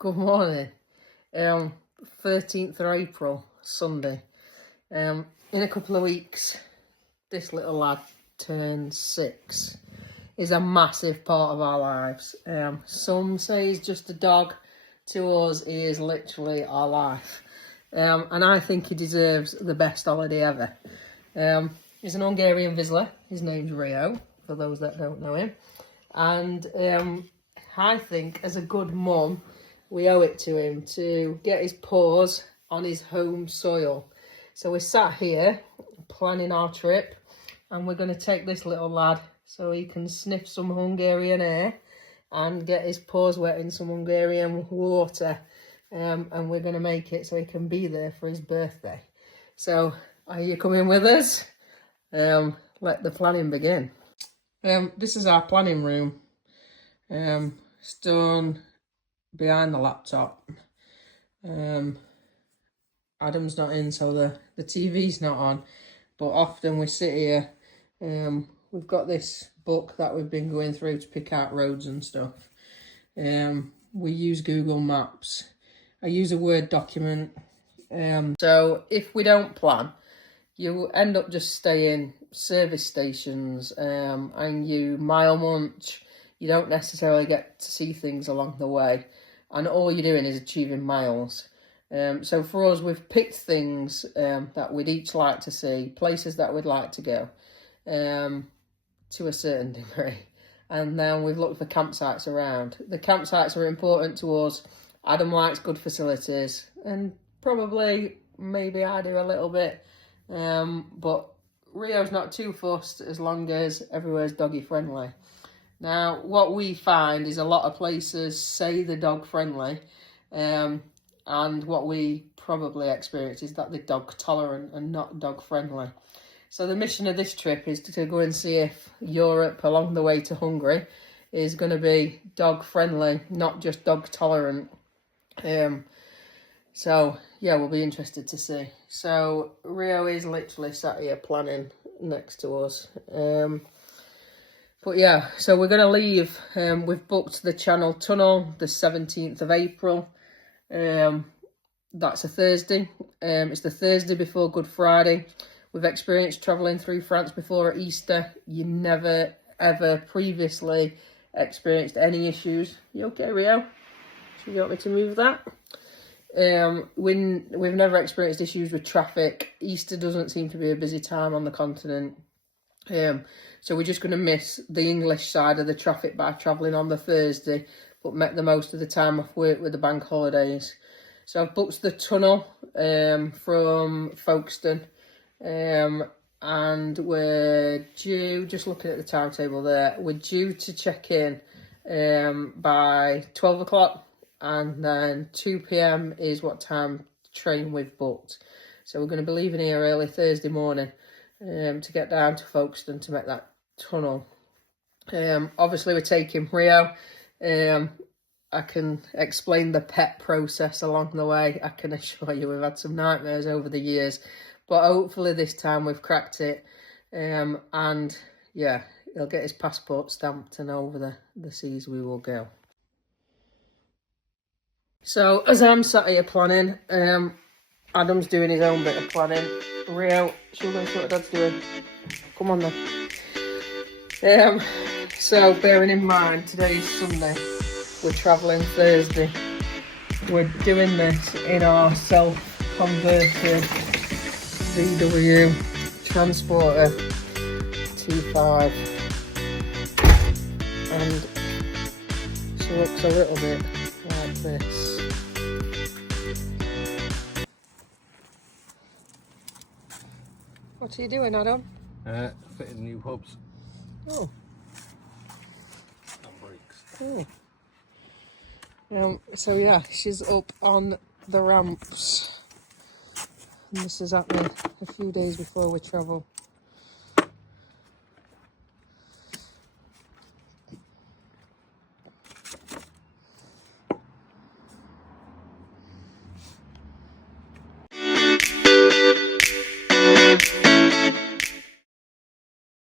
Good morning. 13th of April, Sunday. In a couple of weeks, this little lad turns 6. He's a massive part of our lives. Some say he's just a dog. To us, he is literally our life. And I think he deserves the best holiday ever. He's an Hungarian Vizsla. His name's Rio, for those that don't know him. And I think, as a good mum, we owe it to him to get his paws on his home soil. So we sat here planning our trip, and we're going to take this little lad so he can sniff some Hungarian air and get his paws wet in some Hungarian water. And we're going to make it so he can be there for his birthday. So are you coming with us? Let the planning begin. This is our planning room. It's done behind the laptop. Adam's not in, so the TV's not on, but often we sit here. We've got this book that we've been going through to pick out roads and stuff. We use Google Maps. I use a Word document. So if we don't plan, you end up just staying service stations, and you mile munch. You don't necessarily get to see things along the way, and all you're doing is achieving miles. So for us, we've picked things that we'd each like to see, places that we'd like to go, to a certain degree. And then we've looked for campsites around. The campsites are important to us. Adam likes good facilities, and probably, maybe I do a little bit. But Rio's not too fussed as long as everywhere's doggy friendly. Now, what we find is a lot of places say they're dog friendly, and what we probably experience is that they're dog tolerant and not dog friendly. So the mission of this trip is to go and see if Europe along the way to Hungary is going to be dog friendly, not just dog tolerant. So yeah, we'll be interested to see. So Rio is literally sat here planning next to us. But yeah, so we're going to leave. We've booked the Channel Tunnel the 17th of April. That's a Thursday. It's the Thursday before Good Friday. We've experienced travelling through France before at Easter. You never, ever previously experienced any issues. You okay, Rio? So you want me to move that? We've never experienced issues with traffic. Easter doesn't seem to be a busy time on the continent. So we're just going to miss the English side of the traffic by travelling on the Thursday, but make the most of the time off work with the bank holidays. So I've booked the tunnel from Folkestone, and we're due, just looking at the timetable there, we're due to check in by 12 o'clock, and then 2 p.m. is what time train we've booked. So we're going to be leaving here early Thursday morning to get down to Folkestone to make that tunnel. Obviously we're taking Rio. I can explain the pet process along the way. I can assure you we've had some nightmares over the years, but hopefully this time we've cracked it. And yeah, he'll get his passport stamped, and over the seas we will go. So as I'm sat here planning, Adam's doing his own bit of planning. Rio, show me what Dad's doing. Come on then. So bearing in mind today's Sunday, we're travelling Thursday. We're doing this in our self-converted VW Transporter T5, and she looks a little bit like this. What are you doing, Adam? Fitting new hubs. Oh. And brakes. Oh. So yeah, she's up on the ramps. And this is happening a few days before we travel.